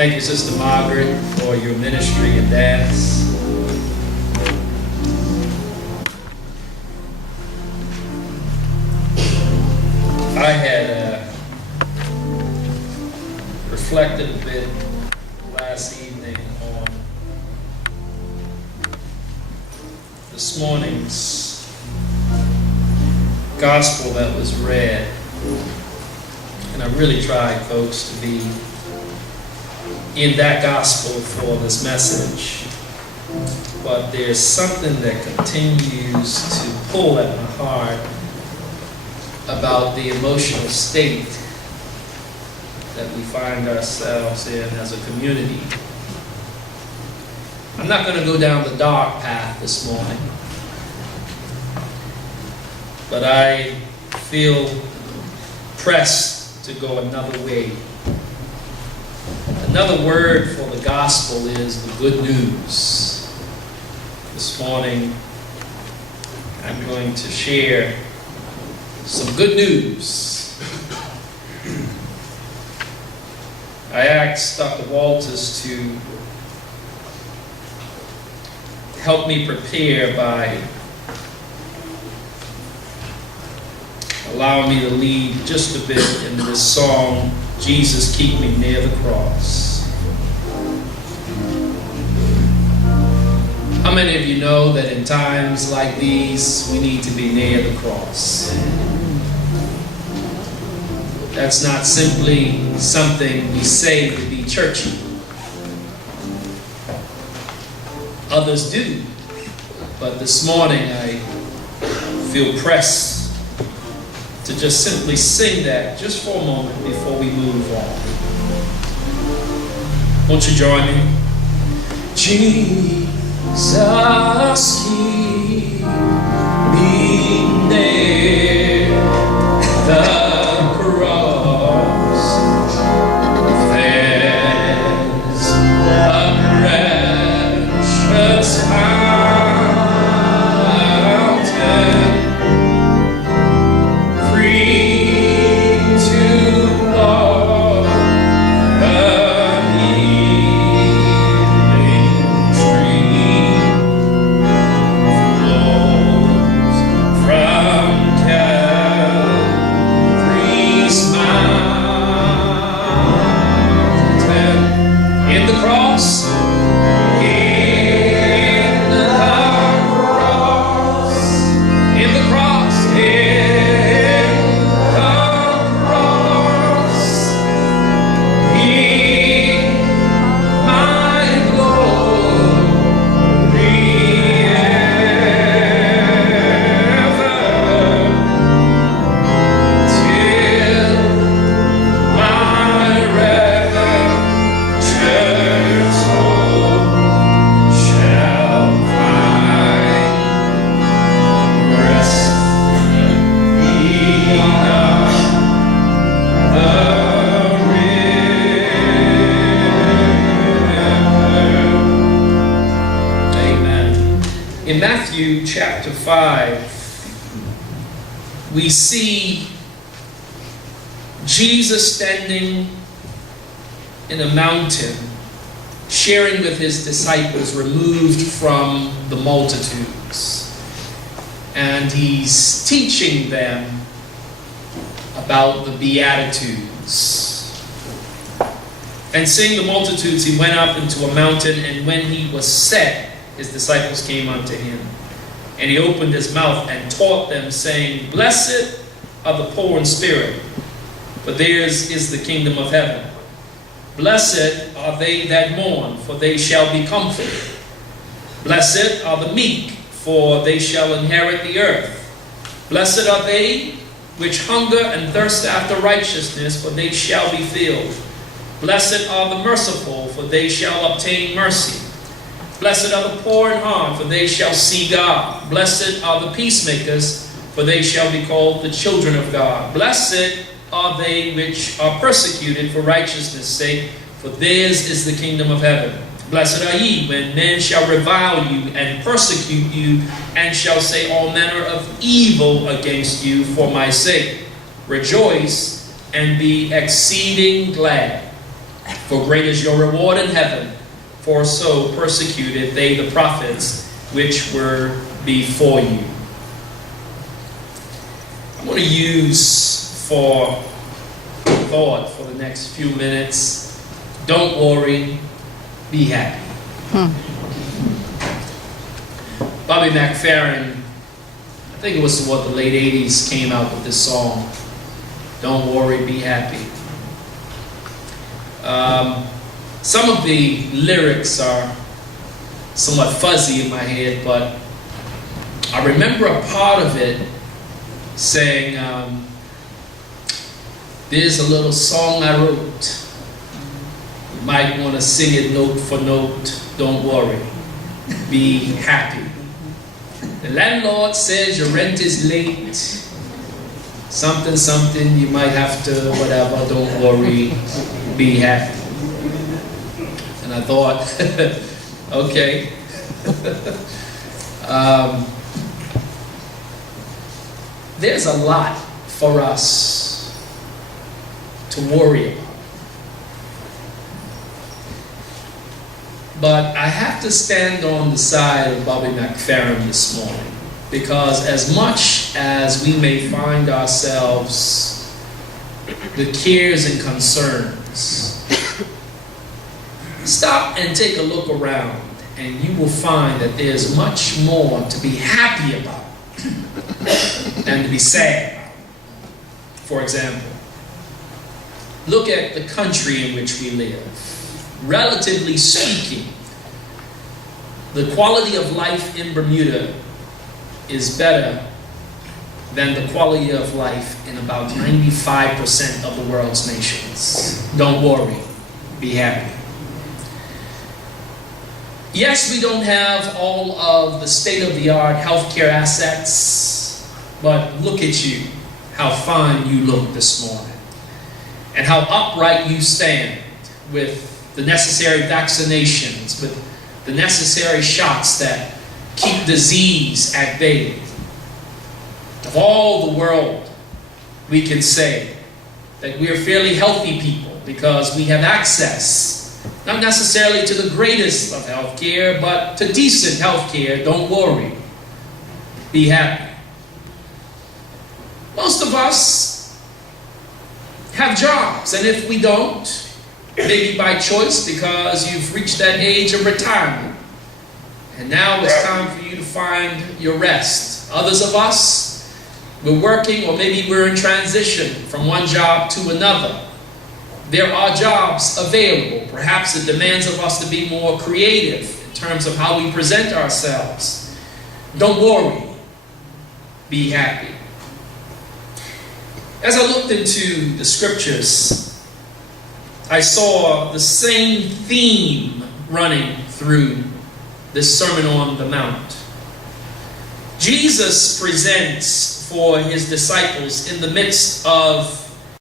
Thank you, Sister Margaret, for your ministry and dance. I had reflected a bit last evening on this morning's gospel that was read. And I really tried, folks, to be in that gospel for this message. But there's something that continues to pull at my heart about the emotional state that we find ourselves in as a community. I'm not going to go down the dark path this morning, but I feel pressed to go another way. Another word for the gospel is the good news. This morning, I'm going to share some good news. I asked Dr. Walters to help me prepare by allowing me to lead just a bit into this song, Jesus, Keep Me Near the Cross. How many of you know that in times like these, we need to be near the cross? That's not simply something we say to be churchy. Others do. But this morning I feel pressed to just simply sing that just for a moment before we move on. Won't you join me? Jesus, keep me near the cross. There's a precious fountain, free to all the healing stream flows from Calvary's mountain. In the cross, in the cross, in the cross, in the cross, in my glory ever, till my raptured soul shall find rest beyond the river. Amen. In Matthew chapter 5, we see Jesus standing in a mountain, sharing with his disciples, removed from the multitudes. And he's teaching them about the Beatitudes. And seeing the multitudes, he went up into a mountain, and when he was set, his disciples came unto him. And he opened his mouth and taught them, saying, Blessed are the poor in spirit, for theirs is the kingdom of heaven. Blessed are they that mourn, for they shall be comforted. Blessed are the meek, for they shall inherit the earth. Blessed are they which hunger and thirst after righteousness, for they shall be filled. Blessed are the merciful, for they shall obtain mercy. Blessed are the poor in heart, for they shall see God. Blessed are the peacemakers, for they shall be called the children of God. Blessed are they which are persecuted for righteousness' sake, for theirs is the kingdom of heaven. Blessed are ye when men shall revile you and persecute you, and shall say all manner of evil against you for my sake. Rejoice and be exceeding glad, For great is your reward in heaven, for so persecuted they the prophets which were before you. I'm going to use for thought for the next few minutes, don't worry, be happy. Bobby McFerrin, I think it was what the late 80s came out with this song, Don't Worry, Be Happy. Some of the lyrics are somewhat fuzzy in my head, but I remember a part of it saying, there's a little song I wrote. You might want to sing it note for note. Don't worry, be happy. The landlord says your rent is late. Something, something, you might have to, whatever, don't worry, be happy. And I thought, okay. There's a lot for us to worry about. But I have to stand on the side of Bobby McFerrin this morning, because as much as we may find ourselves with cares and concerns, stop and take a look around and you will find that there's much more to be happy about than to be sad about. For example, look at the country in which we live. Relatively speaking, the quality of life in Bermuda is better than the quality of life in about 95% of the world's nations. Don't worry, be happy. Yes, we don't have all of the state-of-the-art healthcare assets, but look at you, how fine you look this morning, and how upright you stand with the necessary vaccinations, with the necessary shots that keep disease at bay. Of all the world, we can say that we are fairly healthy people because we have access, not necessarily to the greatest of healthcare, but to decent healthcare. Don't worry, be happy. Most of us have jobs, and if we don't, maybe by choice because you've reached that age of retirement and now it's time for you to find your rest. Others of us, we're working, or maybe we're in transition from one job to another. There are jobs available. Perhaps it demands of us to be more creative in terms of how we present ourselves. Don't worry, be happy. As I looked into the scriptures, I saw the same theme running through this Sermon on the Mount. Jesus presents for his disciples in the midst of